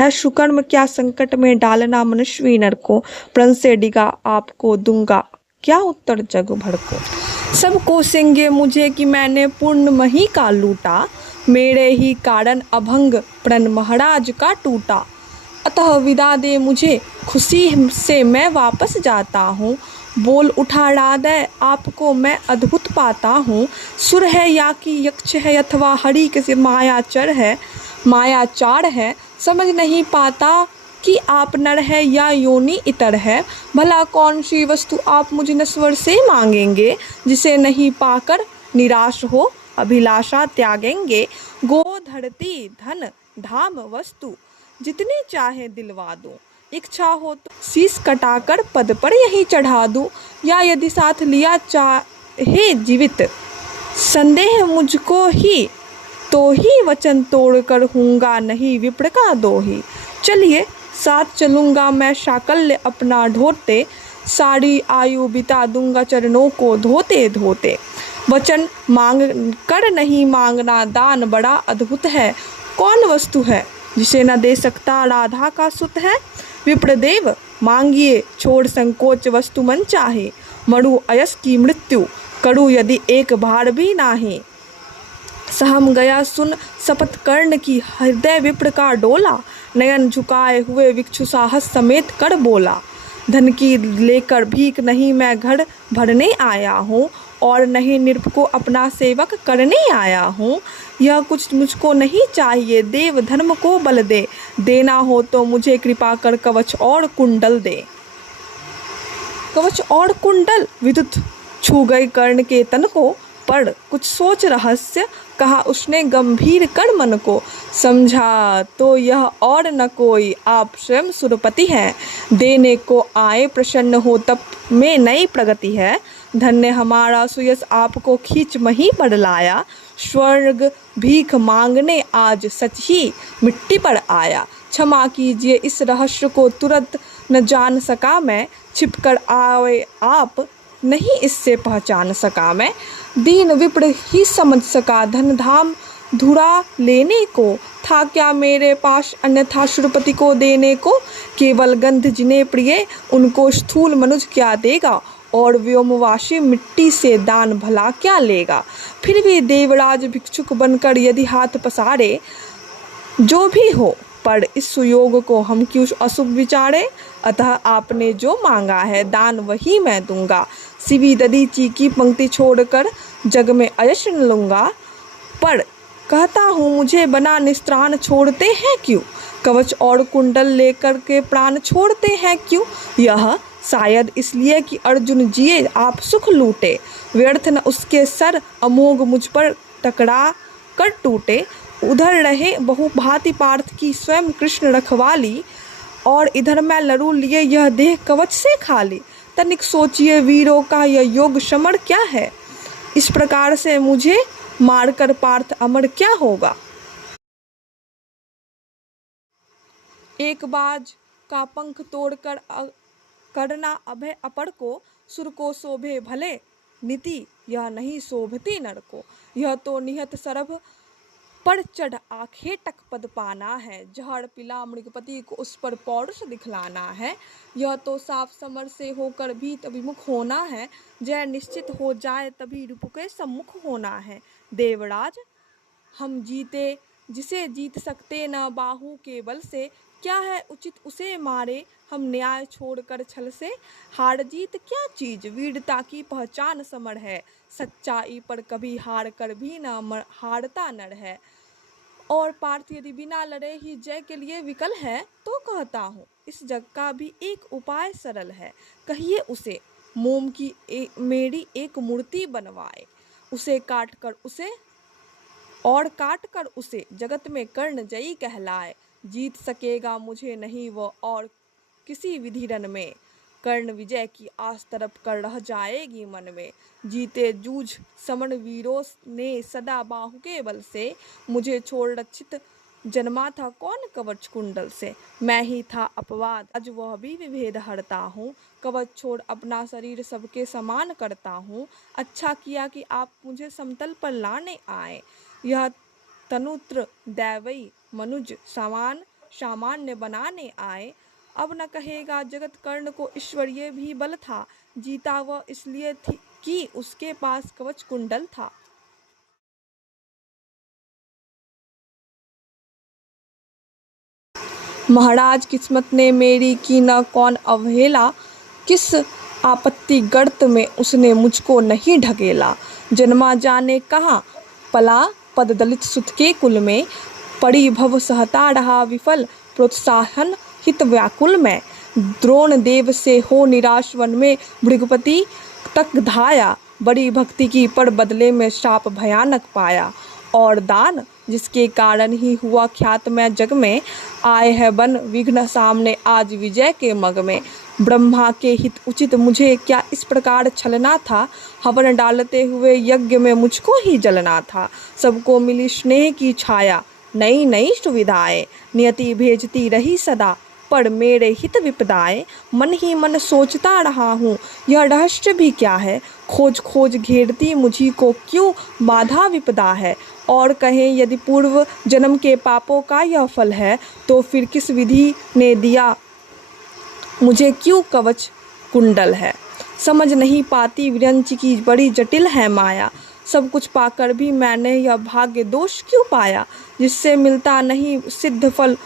है सुकर्म क्या संकट में डालना मनुष्य नर को, प्रण से डिगा आपको दूंगा क्या उत्तर जग भर को। सब कोसेंगे मुझे कि मैंने पूर्ण मही का लूटा, मेरे ही कारण अभंग प्रण महाराज का टूटा। अतः विदा दे मुझे खुशी से मैं वापस जाता हूँ, बोल उठा हृदय आपको मैं अद्भुत पाता हूँ। सुर है या कि यक्ष है अथवा हरि के मायाचार है, समझ नहीं पाता कि आप नर है या योनि इतर है। भला कौन सी वस्तु आप मुझ नश्वर से मांगेंगे, जिसे नहीं पाकर निराश हो अभिलाषा त्यागेंगे। गो धरती धन धाम वस्तु जितनी चाहे दिलवा दूं, इच्छा हो तो शीश कटाकर पद पर यहीं चढ़ा दूं, या यदि साथ लिया चाहे जीवित संदेह मुझको ही, तो ही वचन तोड़कर हूँगा नहीं विप्र का दोही। चलिए साथ चलूँगा मैं साकल्य अपना ढोते, सारी आयु बिता दूंगा चरणों को धोते धोते। वचन मांग कर नहीं मांगना दान बड़ा अद्भुत है, कौन वस्तु है जिसे न दे सकता राधा का सुत है। विप्रदेव मांगिए छोड़ संकोच वस्तु मन चाहे, मरु अयस की मृत्यु करूँ यदि एक बार भी नाहे। सहम गया सुन शपथ कर्ण की हृदय विप्र का डोला, नयन झुकाए हुए भिक्षु साहस समेत कर बोला। धन की लेकर भीख नहीं मैं घर भरने आया हूँ, और नहीं नृप को अपना सेवक करने आया हूँ। यह कुछ मुझको नहीं चाहिए देव धर्म को बल दे, देना हो तो मुझे कृपा कर कवच और कुंडल दे। कवच और कुंडल विद्युत छू गई कर्ण के तन को, पर कुछ सोच रहस्य कहा उसने गंभीर कर मन को। समझा तो यह और न कोई आप स्वयं सुरपति हैं, देने को आए प्रसन्न हो तब में नई प्रगति है। धन्य हमारा सुयस आपको खींच मही पर लाया, स्वर्ग भीख मांगने आज सच ही मिट्टी पर आया। क्षमा कीजिए इस रहस्य को तुरंत न जान सका मैं, छिपकर आए आप नहीं इससे पहचान सका मैं। दीन विप्र ही समझ सका धन धाम धुरा लेने को, था क्या मेरे पास अन्यथा सुरपति को देने को। केवल गंध जिन्हें प्रिय उनको स्थूल मनुज क्या देगा, और व्योमवासी मिट्टी से दान भला क्या लेगा। फिर भी देवराज भिक्षुक बनकर यदि हाथ पसारे, जो भी हो पर इस सुयोग को हम क्यों अशुभ विचारे। अतः आपने जो मांगा है दान वही मैं दूंगा, सिवी दधीची की पंक्ति छोड़कर जग में अयश न लूँगा। पर कहता हूँ मुझे बना निस्त्राण छोड़ते हैं क्यों, कवच और कुंडल लेकर के प्राण छोड़ते हैं क्यों। यह शायद इसलिए कि अर्जुन जिए आप सुख लूटे, व्यर्थ न उसके सर अमोघ मुझ पर टकरा कर टूटे। उधर रहे बहुभांति पार्थ की स्वयं कृष्ण रखवाली, और इधर मैं लड़ू लिए यह देह कवच से खाली। तनिक सोचिए वीरों का यह योग समर क्या है, इस प्रकार से मुझे मारकर पार्थ अमर क्या होगा। एक बाज का पंख तोड़कर करना अभय अपर को, सुर को शोभे भले नीति यह नहीं शोभती नर को। यह तो निहत सरभ पर चढ़ आखेटक पद पाना है, जहर पिला मृगपति को उस पर पौरुष दिखलाना है। यह तो साफ समर से होकर भी अभिमुख होना है, जय निश्चित हो जाए तभी रूप के सम्मुख होना है। देवराज हम जीते जिसे जीत सकते न बाहु के बल से, क्या है उचित उसे मारे हम न्याय छोड़कर छल से। हार जीत क्या चीज वीरता की पहचान समर है, सच्चाई पर कभी हार कर भी न हारता नर है। और पार्थ यदि बिना लड़े ही जय के लिए विकल है, तो कहता हूँ इस जग का भी एक उपाय सरल है। कहिए उसे मोम की मेरी एक मूर्ति बनवाए, उसे काट कर उसे जगत में कर्ण जयी कहलाए। जीत सकेगा मुझे नहीं वो और किसी विधिरन में, कर्ण विजय की आस तरफ कर रह जाएगी मन में। जीते जूझ समण वीरों ने सदा बाहु के बल से, मुझे छोड़ रक्षित जन्मा था कौन कवच कुंडल से। मैं ही था अपवाद आज वह भी विभेद हरता हूँ, कवच छोड़ अपना शरीर सबके समान करता हूँ। अच्छा किया कि आप मुझे समतल पर लाने आए, यह तनुत्र दैवई मनुज समान सामान्य बनाने आए। अब न कहेगा जगत कर्ण को ईश्वरीय भी बल था, जीता वह इसलिए थी कि उसके पास कवच कुंडल था। महाराज किस्मत ने मेरी की न कौन अवहेला, किस आपत्ति गर्त में उसने मुझको नहीं ढकेला। जन्मा जाने कहाँ, पला पद दलित सुत के कुल में, पड़ी भव सहता रहा विफल, प्रोत्साहन हित व्याकुल में। द्रोण देव से हो निराश वन में, भृगुपति तक धाया, बड़ी भक्ति की पर बदले में शाप भयानक पाया। और दान जिसके कारण ही हुआ ख्यात मैं जग में, आए है बन विघ्न सामने आज विजय के मग में। ब्रह्मा के हित उचित मुझे क्या इस प्रकार छलना था, हवन डालते हुए यज्ञ में मुझको ही जलना था। सबको मिली स्नेह की छाया, नई नई सुविधाएं, नियति भेजती रही सदा, पर मेरे हित विपदाएं। मन ही मन सोचता रहा हूँ, यह रहस्य भी क्या है, खोज खोज घेरती मुझी को क्यों बाधा विपदा है। और कहें यदि पूर्व जन्म के पापों का यह फल है, तो फिर किस विधि ने दिया मुझे क्यों कवच कुंडल है। समझ नहीं पाती विरंच की बड़ी जटिल है माया, सब कुछ पाकर भी मैंने यह भाग्य दोष क्यों पाया। जिससे मिलता नहीं सिद्ध फल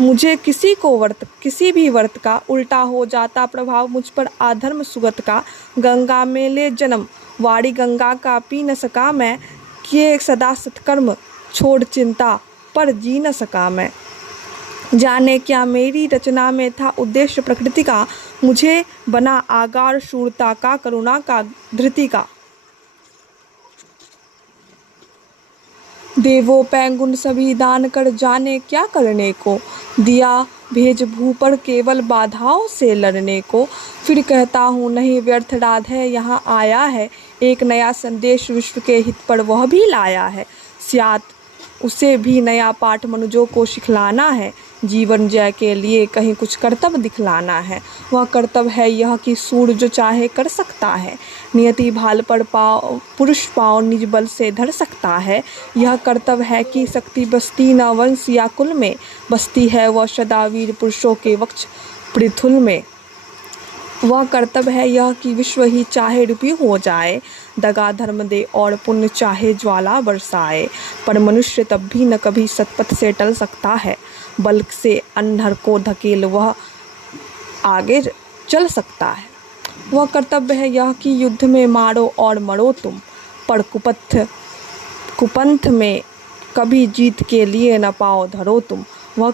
मुझे किसी भी व्रत का, उल्टा हो जाता प्रभाव मुझ पर अधर्म सुगत का। गंगा में ले जन्म, वाड़ी गंगा का पी न सका मैं, किए सदा सत्कर्म छोड़ चिंता पर जी न सका मैं। जाने क्या मेरी रचना में था उद्देश्य प्रकृति का, मुझे बना आगार शूरता का, करुणा का, धृति का। देवों पैंगुन सभी दान कर जाने क्या करने को, दिया भेज भू पर केवल बाधाओं से लड़ने को। फिर कहता हूँ नहीं व्यर्थ राधे यहाँ आया है, एक नया संदेश विश्व के हित पर वह भी लाया है। स्यात उसे भी नया पाठ मनुजों को सिखलाना है, जीवन जय के लिए कहीं कुछ कर्तव्य दिखलाना है। वह कर्तव्य है यह कि सूर जो चाहे कर सकता है, नियति भाल पर पाँव पुरुष पाँव निज बल से धर सकता है। यह कर्तव्य है कि शक्ति बसती न वंश या कुल में, बसती है वह सदा वीर पुरुषों के वक्ष पृथुल में। वह कर्तव्य है यह कि विश्व ही चाहे रूपी हो जाए, दगा धर्म दे और पुण्य चाहे ज्वाला बरसाए। पर मनुष्य तब भी न कभी सतपथ से टल सकता है, बल से अंधर को धकेल वह आगे चल सकता है। वह कर्तव्य है यह कि युद्ध में मारो और मरो तुम, पर कुपंथ में कभी जीत के लिए न पाओ धरो तुम। वह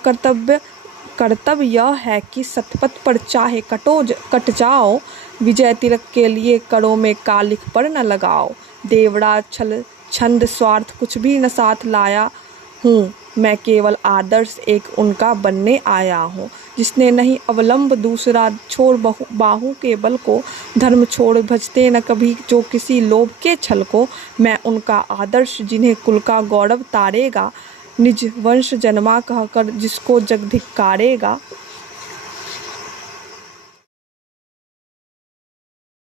कर्तव्य यह है कि सतपथ पर चाहे कट जाओ, विजय तिलक के लिए करो में कालिख पर न लगाओ। देवड़ा छल छंद स्वार्थ कुछ भी न साथ लाया हूँ, मैं केवल आदर्श एक उनका बनने आया हूँ। जिसने नहीं अवलंब दूसरा छोड़ बाहु के बल को, धर्म छोड़ भजते न कभी जो किसी लोभ के छल को। मैं उनका आदर्श जिन्हें कुल का गौरव तारेगा, निज वंश जन्मा कहकर जिसको जग धिक्कारेगा।